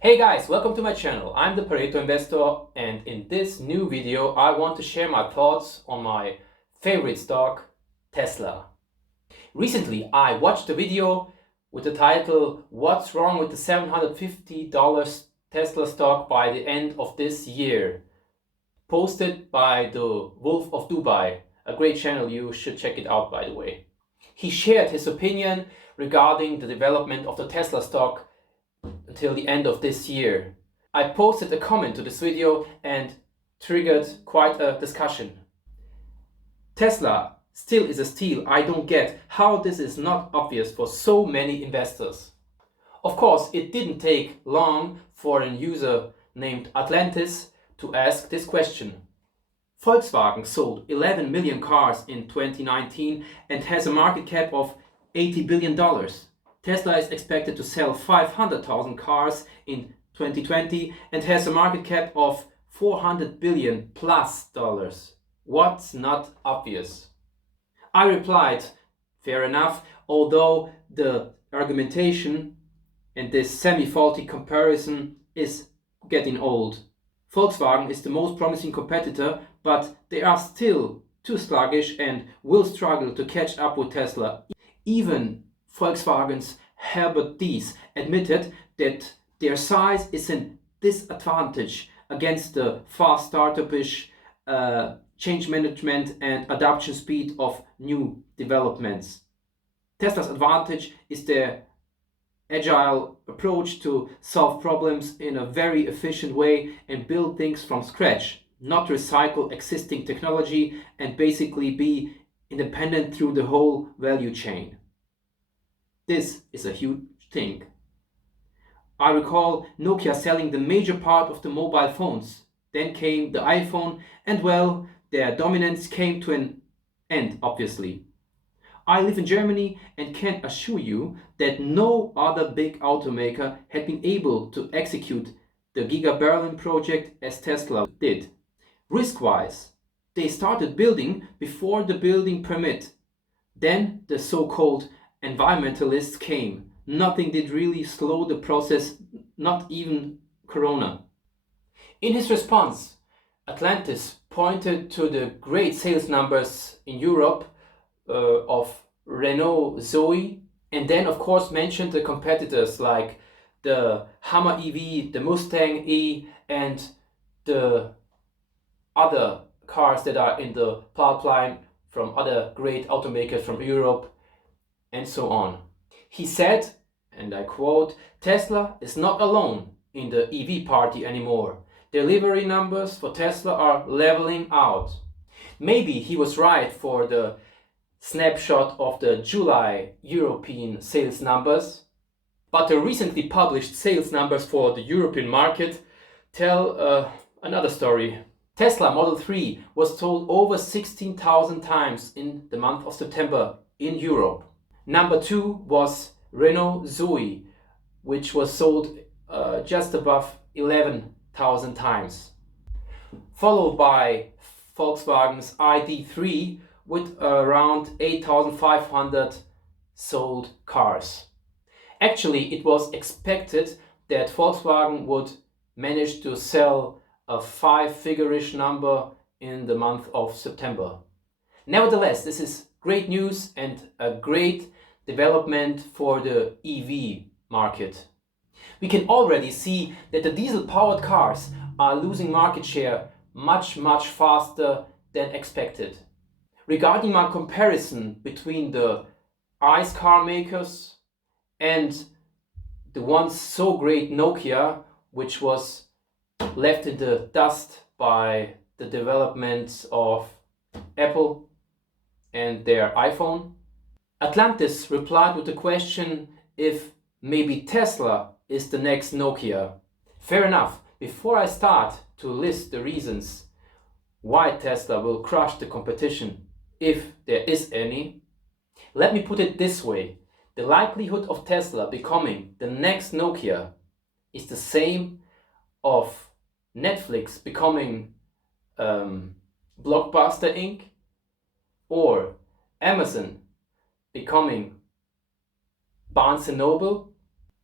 Hey guys, welcome to my channel. I'm the Pareto investor, and in this new video I want to share my thoughts on my favorite stock, Tesla. Recently I watched a video with the title "What's wrong with the $750 Tesla stock by the end of this year?" posted by the Wolf of Dubai, a great channel. You should check it out, by the way. He shared his opinion regarding the development of the Tesla stock until the end of this year. I posted a comment to this video and triggered quite a discussion. Tesla still is a steal. I don't get how this is not obvious for so many investors. Of course, it didn't take long for a user named Atlantis to ask this question. Volkswagen sold 11 million cars in 2019 and has a market cap of $80 billion. Tesla is expected to sell 500,000 cars in 2020 and has a market cap of $400 billion plus dollars. What's not obvious? I replied, fair enough, although the argumentation and this semi-faulty comparison is getting old. Volkswagen is the most promising competitor, but they are still too sluggish and will struggle to catch up with Tesla. Even Volkswagen's Herbert Diess admitted that their size is a disadvantage against the fast startup-ish change management and adoption speed of new developments. Tesla's advantage is their agile approach to solve problems in a very efficient way and build things from scratch, not recycle existing technology and basically be independent through the whole value chain. This is a huge thing. I recall Nokia selling the major part of the mobile phones. Then came the iPhone, and well, their dominance came to an end, obviously. I live in Germany and can assure you that no other big automaker had been able to execute the Giga Berlin project as Tesla did. Risk-wise, they started building before the building permit. Then the so-called environmentalists came. Nothing did really slow the process, not even Corona. In his response, Atlantis pointed to the great sales numbers in Europe of Renault Zoe, and then of course mentioned the competitors like the Hummer EV, the Mustang E, and the other cars that are in the pipeline from other great automakers from Europe, and so on. He said, and I quote, "Tesla is not alone in the EV party anymore. Delivery numbers for Tesla are leveling out." Maybe he was right for the snapshot of the July European sales numbers, but the recently published sales numbers for the European market tell another story. Tesla Model 3 was sold over 16,000 times in the month of September in Europe. Number 2 was Renault Zoe, which was sold just above 11,000 times, followed by Volkswagen's ID.3 with around 8,500 sold cars. Actually, it was expected that Volkswagen would manage to sell a five-figure-ish number in the month of September. Nevertheless, this is great news and a great development for the EV market. We can already see that the diesel-powered cars are losing market share much faster than expected. Regarding my comparison between the ICE car makers and the once so great Nokia, which was left in the dust by the development of Apple and their iPhone, Atlantis replied with the question if maybe Tesla is the next Nokia. Fair enough. Before I start to list the reasons why Tesla will crush the competition, if there is any, let me put it this way. The likelihood of Tesla becoming the next Nokia is the same of Netflix becoming Blockbuster Inc. or Amazon becoming Barnes & Noble,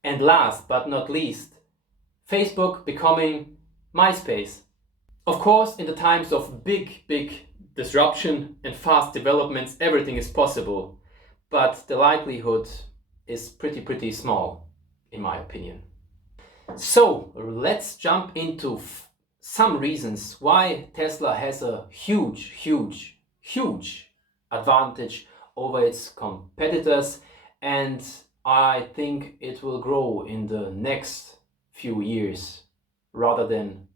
and last but not least, Facebook becoming MySpace. Of course, in the times of big disruption and fast developments, everything is possible, but the likelihood is pretty small, in my opinion. So let's jump into some reasons why Tesla has a huge advantage over its competitors, and I think it will grow in the next few years rather than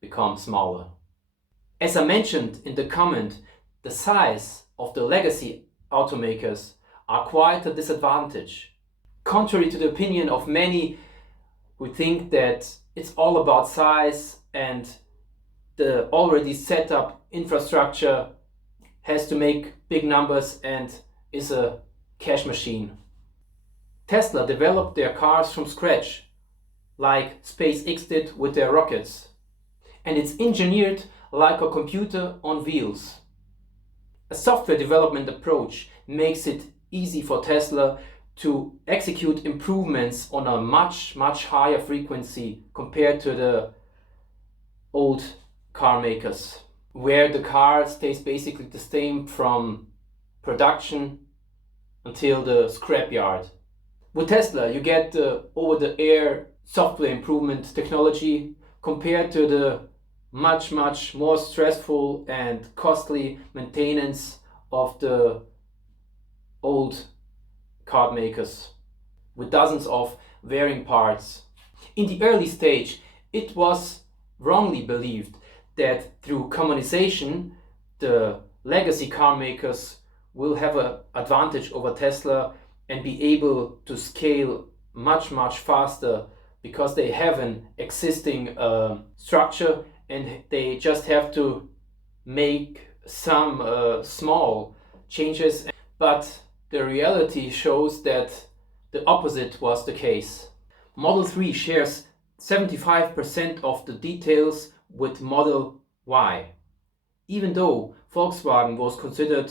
become smaller. As I mentioned in the comment, the size of the legacy automakers are quite a disadvantage. Contrary to the opinion of many who think that it's all about size and the already set up infrastructure has to make big numbers and is a cash machine. Tesla developed their cars from scratch, like SpaceX did with their rockets, and it's engineered like a computer on wheels. A software development approach makes it easy for Tesla to execute improvements on a much higher frequency compared to the old car makers, where the car stays basically the same from production until the scrapyard. With Tesla, you get the over-the-air software improvement technology compared to the much more stressful and costly maintenance of the old car makers with dozens of wearing parts. In the early stage, it was wrongly believed that through commonization, the legacy car makers will have an advantage over Tesla and be able to scale much faster because they have an existing structure and they just have to make some small changes. But the reality shows that the opposite was the case. Model 3 shares 75% of the details with Model Y, even though Volkswagen was considered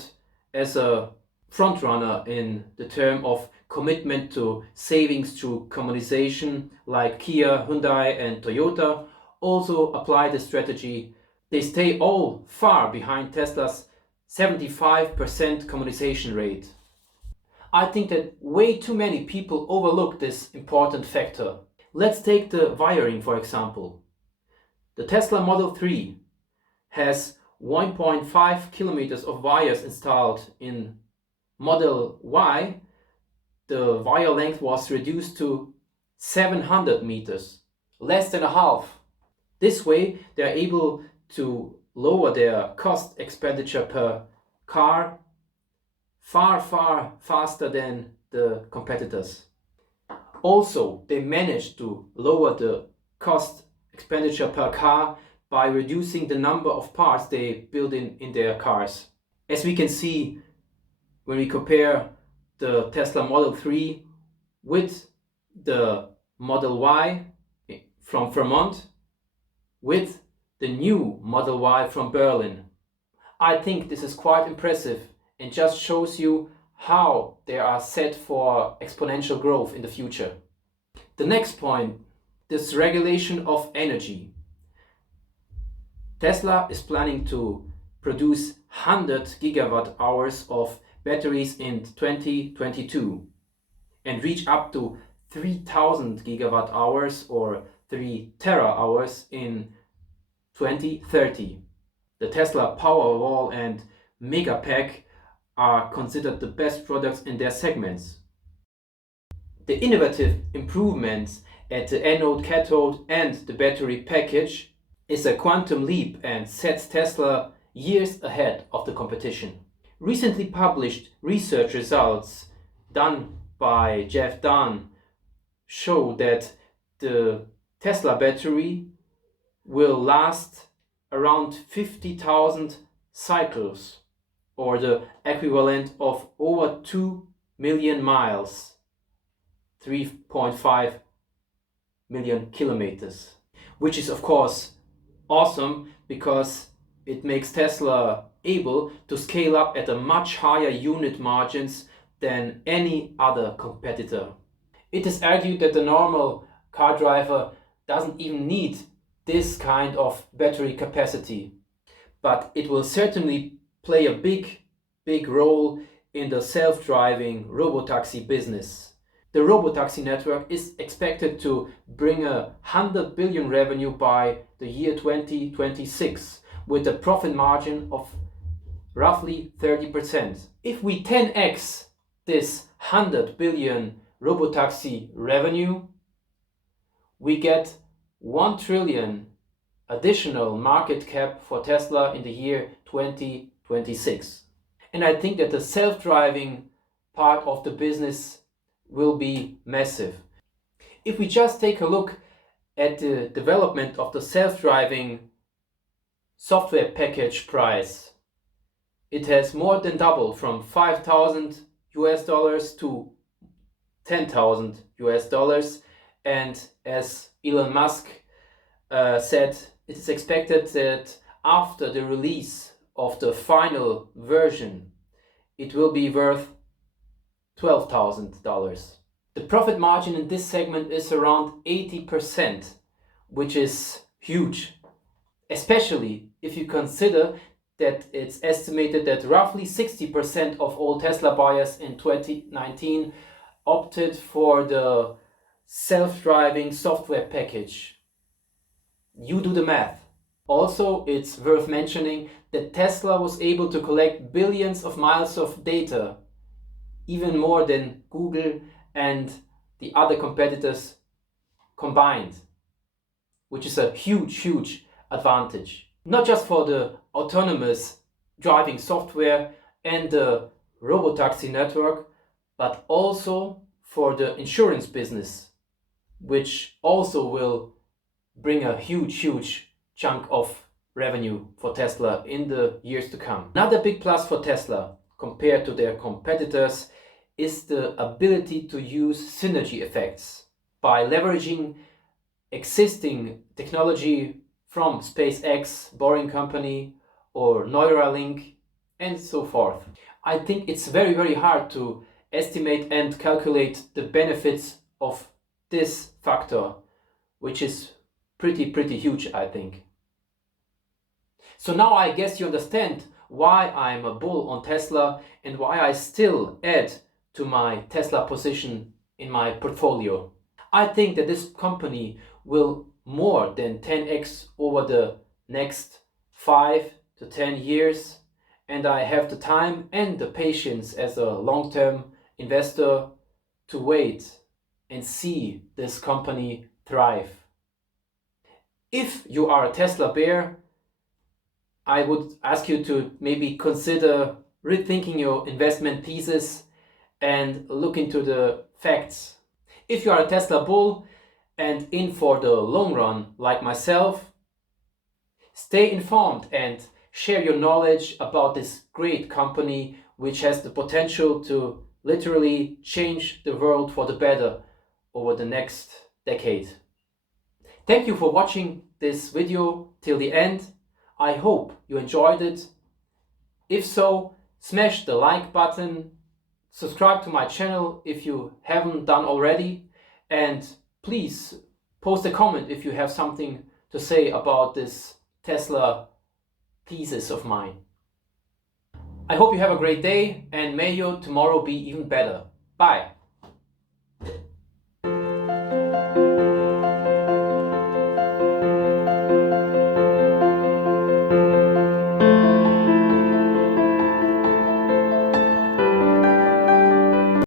as a frontrunner in the term of commitment to savings through commonization, like Kia, Hyundai and Toyota also apply the strategy. They stay all far behind Tesla's 75% commonization rate. I think that way too many people overlook this important factor. Let's take the wiring for example. The Tesla Model 3 has 1.5 kilometers of wires installed. In Model Y, the wire length was reduced to 700 meters, less than a half. This way, they are able to lower their cost expenditure per car far faster than the competitors. Also, they managed to lower the cost expenditure per car by reducing the number of parts they build in their cars. As we can see when we compare the Tesla Model 3 with the Model Y from Vermont with the new Model Y from Berlin. I think this is quite impressive and just shows you how they are set for exponential growth in the future. The next point, this regulation of energy. Tesla is planning to produce 100 gigawatt hours of batteries in 2022 and reach up to 3000 gigawatt hours or 3 tera hours in 2030. The Tesla Powerwall and Megapack are considered the best products in their segments. The innovative improvements at the anode, cathode and the battery package is a quantum leap and sets Tesla years ahead of the competition. Recently published research results done by Jeff Dunn show that the Tesla battery will last around 50,000 cycles, or the equivalent of over 2 million miles, 3.5 million kilometers, which is of course awesome because it makes Tesla able to scale up at a much higher unit margins than any other competitor. It is argued that the normal car driver doesn't even need this kind of battery capacity, but it will certainly play a big role in the self-driving robotaxi business. The robotaxi network is expected to bring 100 billion revenue by the year 2026 with a profit margin of roughly 30%. If we 10x this 100 billion robotaxi revenue, we get 1 trillion additional market cap for Tesla in the year 2026. And I think that the self-driving part of the business will be massive. If we just take a look at the development of the self-driving software package price, it has more than doubled from $5,000 to $10,000. And as Elon Musk said, it is expected that after the release of the final version, it will be worth $12,000. The profit margin in this segment is around 80%, which is huge, especially if you consider that it's estimated that roughly 60% of all Tesla buyers in 2019 opted for the self-driving software package. You do the math. Also, it's worth mentioning that Tesla was able to collect billions of miles of data, even more than Google and the other competitors combined, which is a huge advantage. Not just for the autonomous driving software and the robotaxi network, but also for the insurance business, which also will bring a huge chunk of revenue for Tesla in the years to come. Another big plus for Tesla compared to their competitors is the ability to use synergy effects by leveraging existing technology from SpaceX, Boring Company, or Neuralink, and so forth. I think it's very hard to estimate and calculate the benefits of this factor, which is pretty huge, I think. So now I guess you understand why I'm a bull on Tesla and why I still add to my Tesla position in my portfolio. I think that this company will more than 10x over the next 5 to 10 years, and I have the time and the patience as a long-term investor to wait and see this company thrive. If you are a Tesla bear, I would ask you to maybe consider rethinking your investment thesis and look into the facts. If you are a Tesla bull and in for the long run like myself, stay informed and share your knowledge about this great company which has the potential to literally change the world for the better over the next decade. Thank you for watching this video till the end. I hope you enjoyed it. If so, smash the like button, subscribe to my channel if you haven't done already, and please post a comment if you have something to say about this Tesla thesis of mine. I hope you have a great day and may your tomorrow be even better. Bye.